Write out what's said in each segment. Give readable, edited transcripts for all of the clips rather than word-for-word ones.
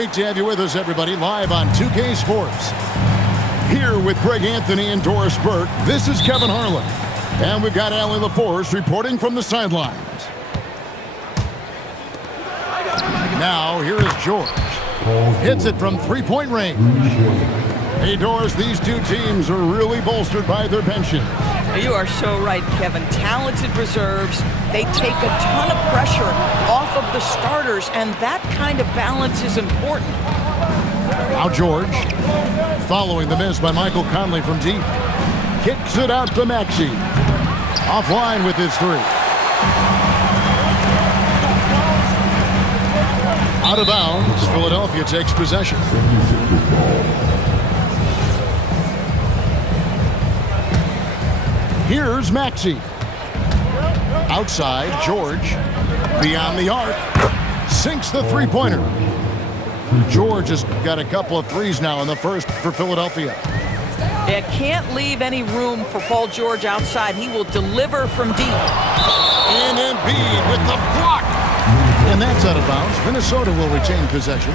Great to have you with us, everybody, live on 2K Sports. Here with Greg Anthony and Doris Burke, this is Kevin Harlan. And we've got Allie LaForce reporting from the sidelines. Now, here is George. Hits it from three-point range. Hey, Doris, these two teams are really bolstered by their benches. You are so right, Kevin. Talented reserves. They take a ton of pressure off of the starters, and that kind of balance is important. Now George, following the miss by Michael Conley from deep. Kicks it out to Maxey. Offline with his three. Out of bounds, Philadelphia takes possession. Here's Maxey. Outside, George. Beyond the arc. Sinks the three-pointer. George has got a couple of threes now in the first for Philadelphia. They can't leave any room for Paul George outside. He will deliver from deep. And Embiid with the block. And that's out of bounds. Minnesota will retain possession.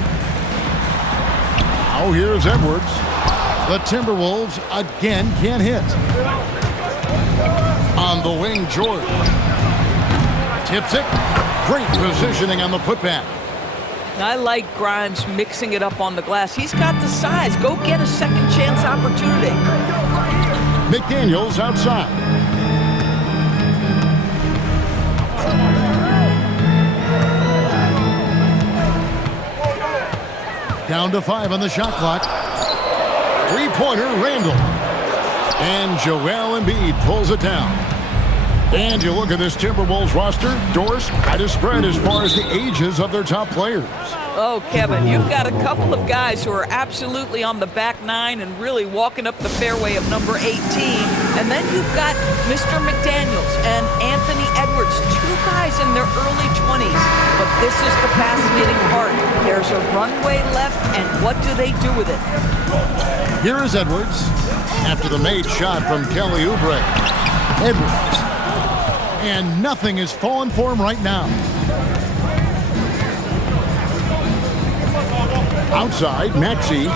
Now here's Edwards. The Timberwolves again can't hit. On the wing, George. Tips it. Great positioning on the putback. I like Grimes mixing it up on the glass. He's got the size. Go get a second chance opportunity. McDaniels outside. Down to 5 on the shot clock. Three-pointer, Randall. And Joel Embiid pulls it down. And you look at this Timberwolves roster, Doris, quite a spread as far as the ages of their top players. Oh, Kevin, you've got a couple of guys who are absolutely on the back nine and really walking up the fairway of number 18. And then you've got Mr. McDaniels and Anthony Edwards, two guys in their early 20s. But this is the fascinating part. There's a runway left, and what do they do with it? Here is Edwards after the made shot from Kelly Oubre. Edwards. And nothing is falling for him right now. Outside, Maxey.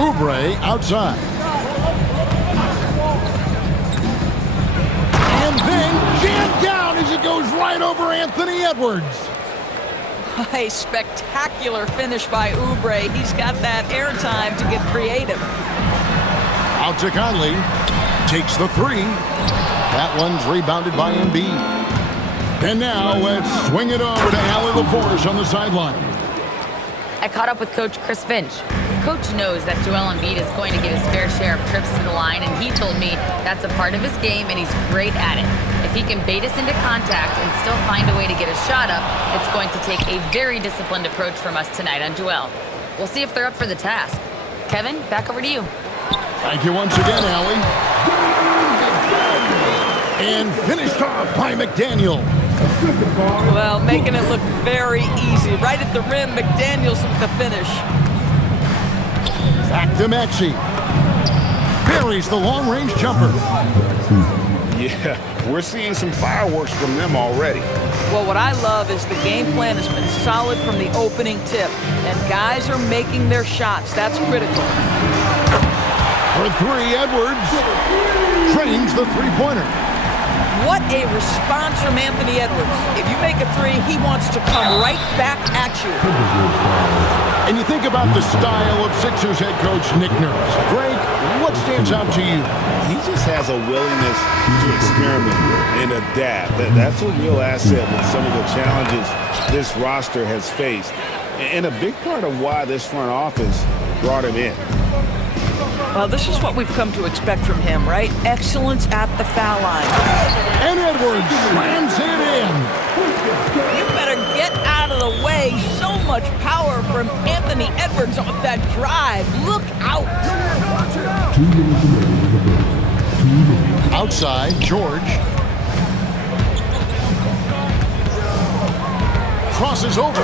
Oubre outside. And then jammed down as it goes right over Anthony Edwards. A spectacular finish by Oubre. He's got that airtime to get creative. Out to Conley. Takes the three. That one's rebounded by Embiid. And now let's swing it over to Allie LaForce on the sideline. I caught up with Coach Chris Finch. Coach knows that Joel Embiid is going to get his fair share of trips to the line, and he told me that's a part of his game, and he's great at it. If he can bait us into contact and still find a way to get a shot up, it's going to take a very disciplined approach from us tonight on Joel. We'll see if they're up for the task. Kevin, back over to you. Thank you once again, Allie. And finished off by McDaniel. Well, making it look very easy. Right at the rim, McDaniels with the finish. Back to Maxey. Buries the long-range jumper. Yeah, we're seeing some fireworks from them already. Well, what I love is the game plan has been solid from the opening tip. And guys are making their shots. That's critical. For three, Edwards trains the three-pointer. What a response from Anthony Edwards. If you make a three, he wants to come right back at you. And you think about the style of Sixers head coach Nick Nurse. Greg, what stands out to you? He just has a willingness to experiment and adapt. That's a real asset with some of the challenges this roster has faced. And a big part of why this front office brought him in. Well, this is what we've come to expect from him, right? Excellence at the foul line. And Edwards slams it in. You better get out of the way. So much power from Anthony Edwards off that drive. Look out. Outside, George. Crosses over.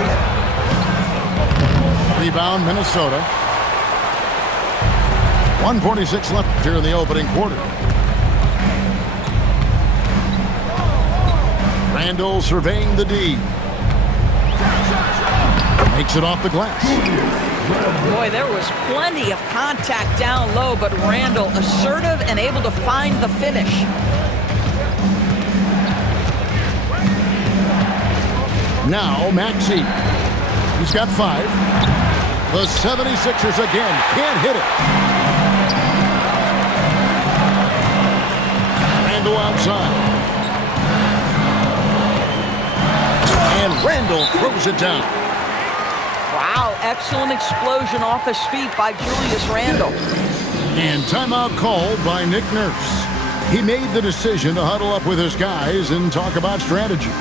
Rebound, Minnesota. 1:46 left here in the opening quarter. Randall surveying the D. Makes it off the glass. Boy, there was plenty of contact down low, but Randall assertive and able to find the finish. Now Maxey. He's got 5. The 76ers again can't hit it. Randall outside. And Randall throws it down. Wow, excellent explosion off his feet by Julius Randall. And timeout called by Nick Nurse. He made the decision to huddle up with his guys and talk about strategy.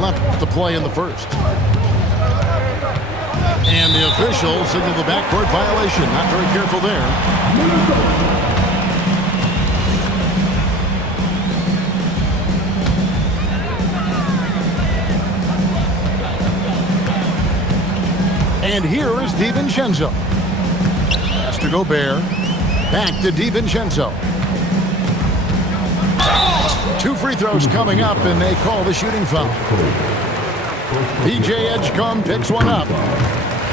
Left to play in the first. And the official signaled the backcourt violation. Not very careful there. And here is DiVincenzo. Pass to Gobert. Back to DiVincenzo. 2 free throws coming up, and they call the shooting foul. P.J. Edgecombe picks one up.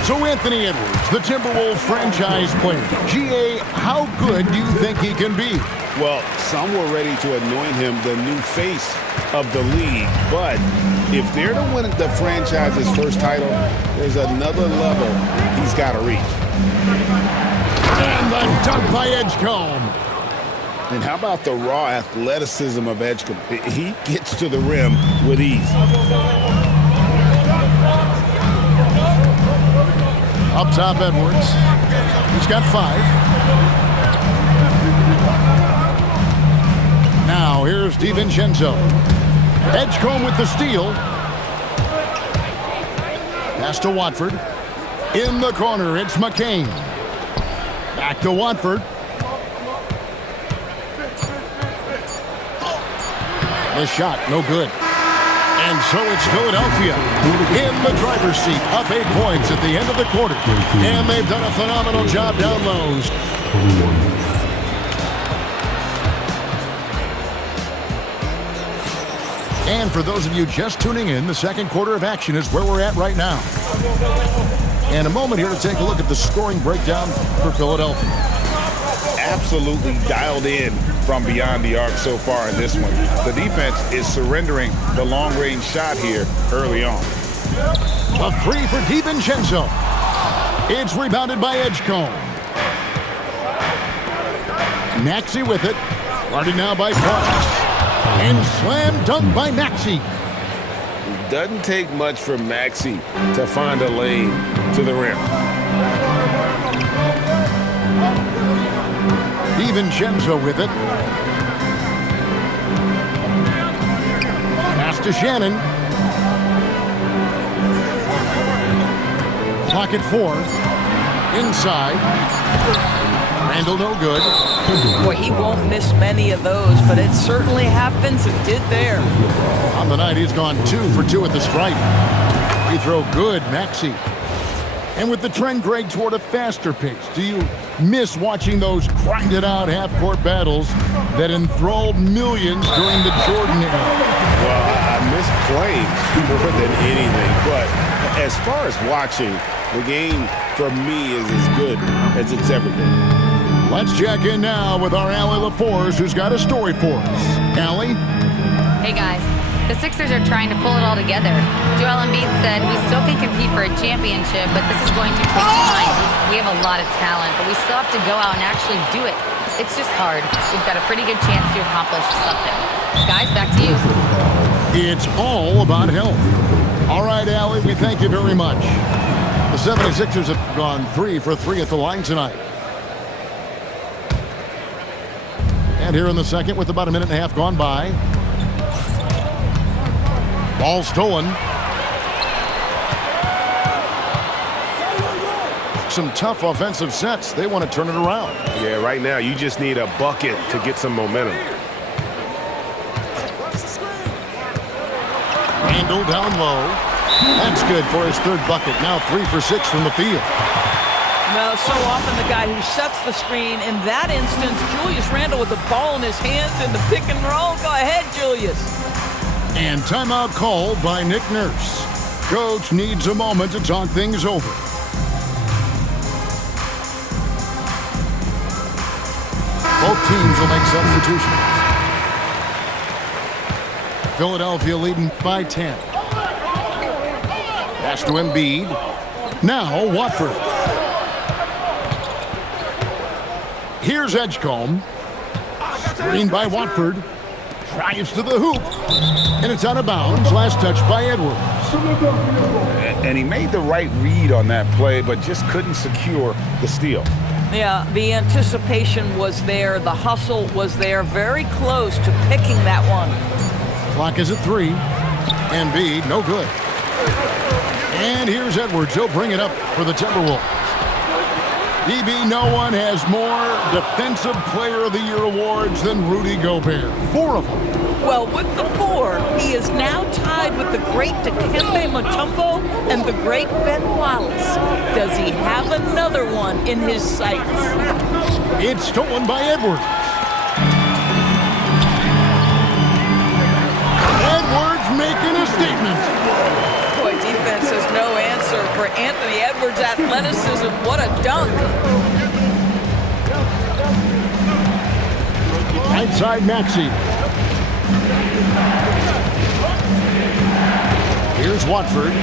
So Anthony Edwards, the Timberwolves franchise player. G.A., how good do you think he can be? Well, some were ready to anoint him the new face of the league. But if they're to win the franchise's first title, there's another level he's got to reach. And the dunk by Edgecombe. And how about the raw athleticism of Edgecombe? He gets to the rim with ease. Up top, Edwards. He's got 5. Now, here's DiVincenzo. Edgecombe with the steal. Pass to Watford. In the corner, it's McCain. Back to Watford. The shot, no good. And so it's Philadelphia in the driver's seat, up 8 points at the end of the quarter. And they've done a phenomenal job down low. And for those of you just tuning in, the second quarter of action is where we're at right now. And a moment here to take a look at the scoring breakdown for Philadelphia. Absolutely dialed in from beyond the arc so far in this one. The defense is surrendering the long-range shot here early on. A 3 for DiVincenzo. It's rebounded by Edgecombe. Maxey with it. Guarded now by Parks. And slam dunk by Maxey. Doesn't take much for Maxey to find a lane to the rim. DiVincenzo with it. Pass to Shannon. Clock at 4. Inside. Randall no good. Boy, he won't miss many of those, but it certainly happens and did there. On the night, he's gone 2 for 2 at the stripe. Free throw good, Maxey. And with the trend, Greg, toward a faster pace, do you miss watching those grinded-out half-court battles that enthralled millions during the Jordan era? Well, I miss playing more than anything, but as far as watching, the game for me is as good as it's ever been. Let's check in now with our Allie LaForce, who's got a story for us. Allie? Hey, guys. The Sixers are trying to pull it all together. Joel Embiid said, "We still can compete for a championship, but this is going to take time. We have a lot of talent, but we still have to go out and actually do it. It's just hard. We've got a pretty good chance to accomplish something." Guys, back to you. It's all about health. All right, Allie, we thank you very much. The 76ers have gone 3 for 3 at the line tonight. And here in the second, with about a minute and a half gone by. Ball stolen. some tough offensive sets. They want to turn it around. Yeah, right now you just need a bucket to get some momentum. Randle down low. That's good for his third bucket. Now 3 for 6 from the field. Well, so often the guy who sets the screen. In that instance, Julius Randle with the ball in his hands in the pick and roll. Go ahead, Julius. And timeout called by Nick Nurse. Coach needs a moment to talk things over. Both teams will make substitutions. Philadelphia leading by 10. Pass to Embiid. Now Watford. Here's Edgecombe. Screen by Watford. Drives to the hoop. And it's out of bounds. Last touch by Edwards. And he made the right read on that play, but just couldn't secure the steal. Yeah, the anticipation was there. The hustle was there. Very close to picking that one. Clock is at 3. Embiid, no good. And here's Edwards. He'll bring it up for the Timberwolves. DB, no one has more Defensive Player of the Year awards than Rudy Gobert. 4 of them. Well, with the 4, he is now tied with the great Dikembe Mutombo and the great Ben Wallace. Does he have another one in his sights? It's stolen by Edwards. Edwards making a statement. Boy, defense has no answer for Anthony Edwards' athleticism. What a dunk. Right side, Maxey. Here's Watford.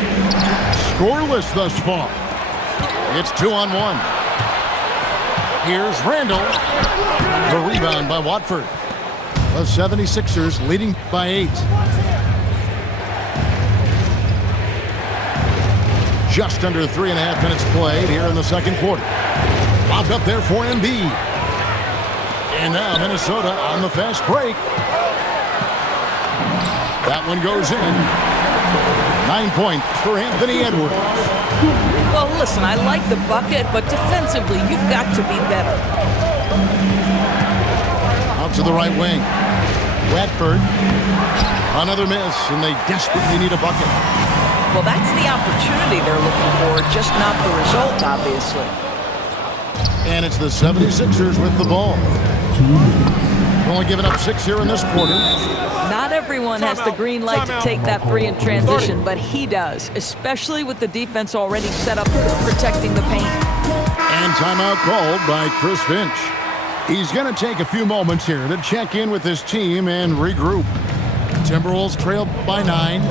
Scoreless thus far. It's 2-on-1. Here's Randle. The rebound by Watford. The 76ers leading by 8. Just under 3.5 minutes played here in the second quarter. Lobbed up there for Embiid. And now Minnesota on the fast break. That one goes in. 9 points for Anthony Edwards. Well, listen, I like the bucket, but defensively, you've got to be better. Out to the right wing. Watford. Another miss, and they desperately need a bucket. Well, that's the opportunity they're looking for, just not the result, obviously. And it's the 76ers with the ball. Only giving up 6 here in this quarter. Not everyone has the green light to take that 3 in transition, but he does, especially with the defense already set up protecting the paint. And timeout called by Chris Finch. He's going to take a few moments here to check in with his team and regroup. Timberwolves trail by 9.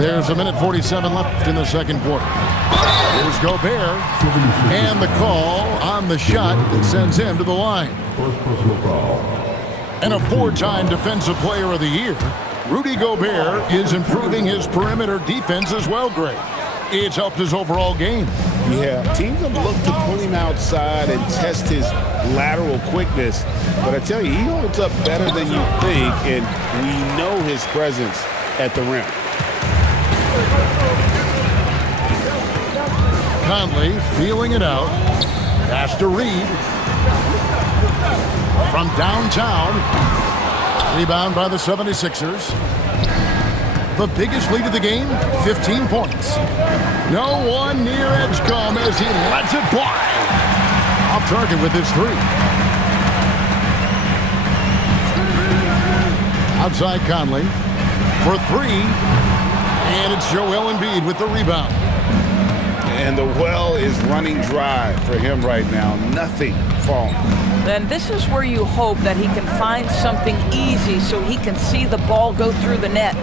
There's 1:47 left in the second quarter. Here's Gobert, and the call on the shot that sends him to the line. And a 4-time Defensive Player of the Year, Rudy Gobert is improving his perimeter defense as well, Greg. It's helped his overall game. Yeah, teams have looked to pull him outside and test his lateral quickness. But I tell you, he holds up better than you think, and we know his presence at the rim. Conley feeling it out. Pass to Reed. From downtown. Rebound by the 76ers. The biggest lead of the game, 15 points. No one near Edgecombe as he lets it fly. Off target with his 3. Outside Conley for 3. And it's Joel Embiid with the rebound. And the well is running dry for him right now. Nothing falling. And this is where you hope that he can find something easy so he can see the ball go through the net.